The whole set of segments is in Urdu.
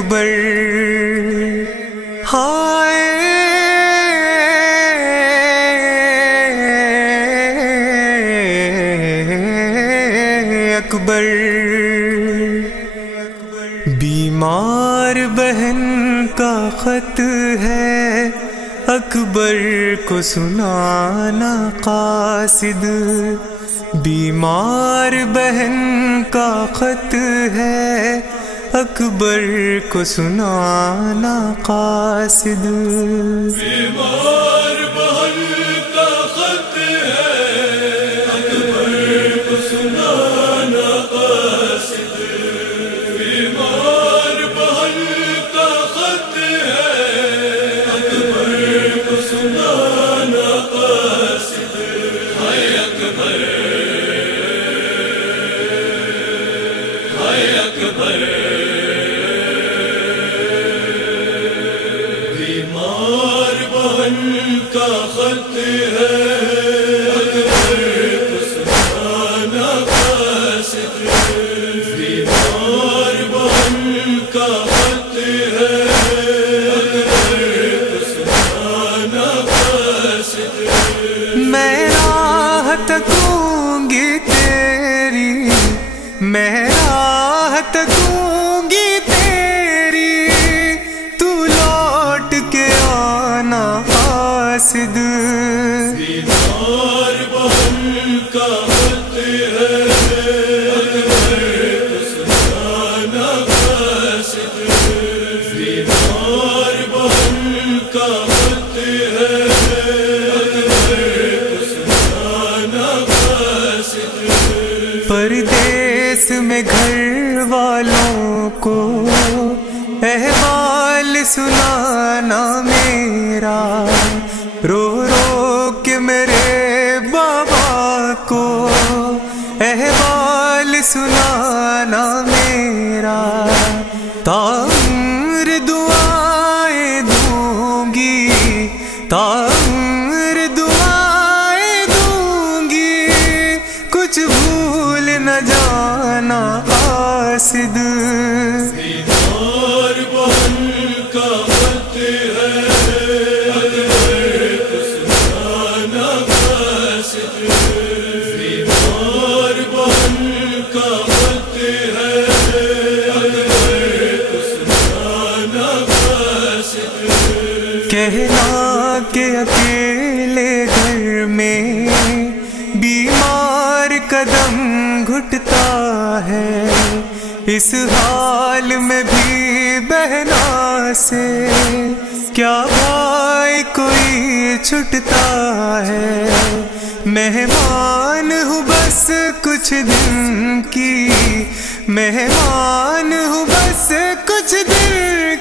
اکبر ہائے اکبر بیمار بہن کا خط ہے اکبر کو سنانا قاصد بیمار بہن کا خط ہے اکبر کو سنانا قاصد بیمار بہن کا خط ہے اکبر کو سنانا قاصد بیمار بہن کا خط ہے اکبر کو سنانا قاصد ہائے اکبر ہائے اکبر بیمار بہن کا خط ہے اکبر کو سنانا قاصد بیمار بہن کا خط ہے اکبر کو سنانا قاصد میں راہ تکوں گی تیری میں راہ تکوں گی تیری تو لوٹ کے آنا قاصد بیمار بہن کا خط ہے اکبر کو سنانا قاصد بیمار بہن کا خط ہے اکبر کو سنانا قاصد پردیس میں گھر والوں کو احوال سنانا میرا رو رو کے میرے بابا کو احوال سنانا میرا تعمیر دعائیں دوں گی تعمیر دعائیں دوں گی کچھ بھول نہ جانا قاصد بیمار بہن کا خط ہے اکبر کو سنانا قاصد بیمار بہن کا خط ہے اکبر کو سنانا قاصد کہنا کہ اکیلے گھر میں بیمار قدم گھٹتا ہے اس حال میں بھی بہنا سے کیا بھائی کوئی چھٹتا ہے مہمان ہوں بس کچھ دن کی مہمان ہوں بس کچھ دن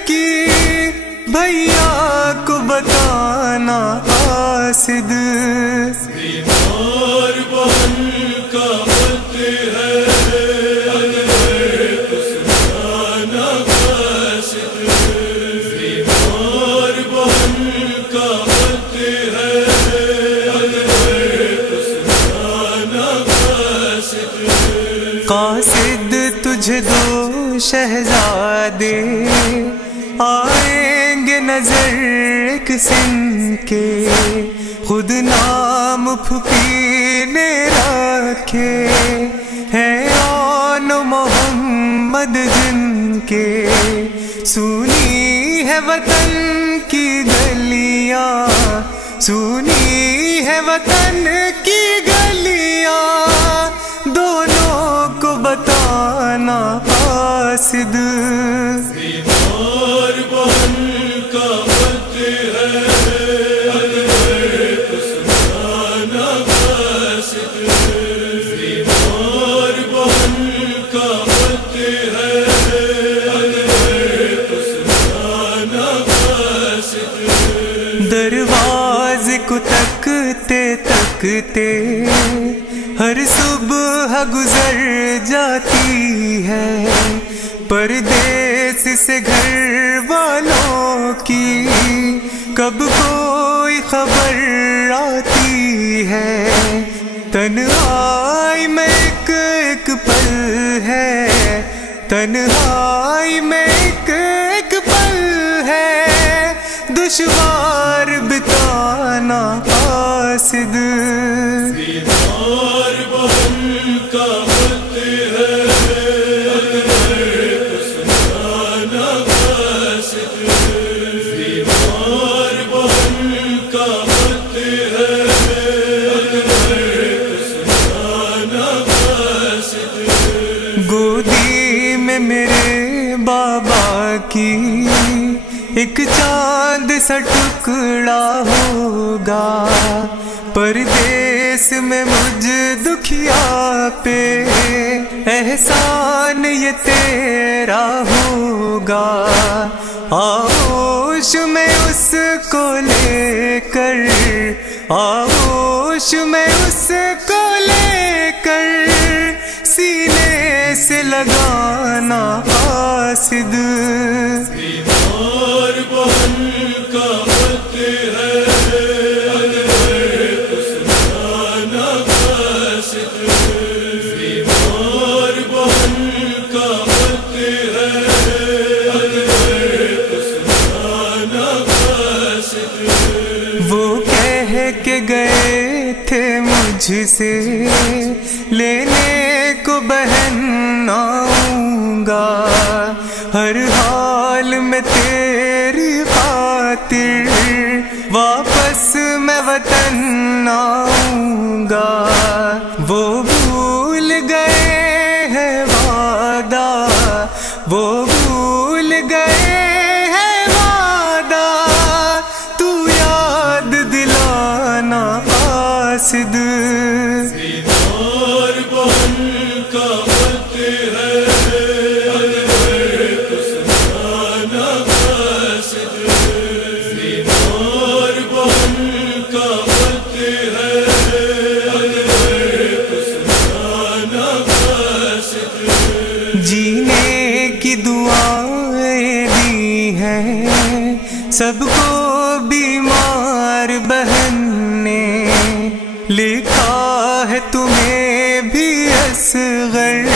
کی بھیا کو بتانا قاصد بیمار بہن کا خط ہے اکبر کو سنانا قاصد بیمار بہن کا خط ہے اکبر کو سنانا قاصد قاصد تجھے دو شہزادے آئیں گے نظر ایک سن کے خود نام پھوپھی نے رکھے ہیں آن محمد جن کے سنی ہے وطن کی گلیاں سنی ہے وطن کی گلیاں دونوں کو بتانا قاصد بیمار بہن کا خط ہے اکبر کو سنانا قاصد بیمار بہن کا خط ہے اکبر کو سنانا قاصد دروازے کو تکتے تکتے ہر صبح گزر جاتی ہے پردیس سے گھر والوں کی کب کوئی خبر آتی ہے تنہائی میں ایک پل ہے تنہائی میں ایک باقی ایک چاند سا ٹکڑا ہوگا پردیس میں مجھ دکھیا پہ احسان یہ تیرا ہوگا آغوش میں اس کو لے کر آغوش میں اس کو لے کر سینے سے لگانا قاصد بیمار بہن کا وقت ہے اگر تو سنانا قاصد بیمار بہن کا وقت ہے اگر تو سنانا قاصد وہ کہہ کے گئے تھے مجھ سے لینے کو بہن آؤں گا ہر حال میں تیری خاطر واپس میں وطن آؤں گا وہ بھول گئے ہیں وعدہ وہ بھول گئے ہیں وعدہ تو یاد دلانا قاصد بیمار بہن کا وقت ہے اگر تو سنانا قاصد بیمار بہن کا وقت ہے اگر تو سنانا قاصد جینے کی دعائیں دی ہیں سب کو بیمار بہن نے لکھا ہے تمہیں بھی اصغر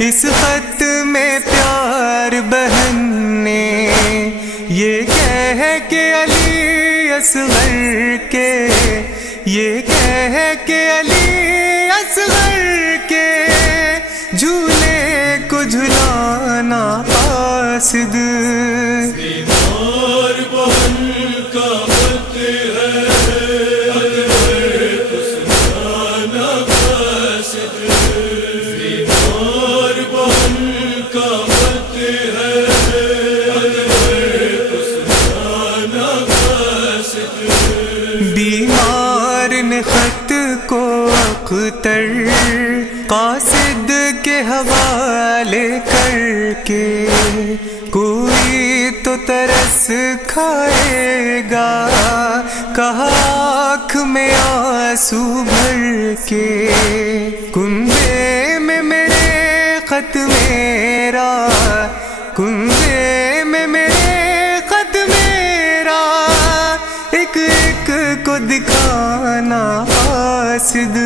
اس خط میں پیار بہن نے یہ کہہ کے علی اصغر کے یہ کہہ کے علی اصغر کے جھولے کو جھلانا قاصد بیمار بہن کا وقت ہے اگر تو سنانا قاصد بیمار بہن کا وقت ہے اگر تو سنانا قاصد بیمار نے خط کو اختر قاصد کے حوالے کر کے کوئی تو ترس کھائے گا کہا آنکھ میں آنسو بھر کے کنبے میں میرے خط میرا کنبے میں میرے خط میرا ایک ایک کو دکھانا قاصد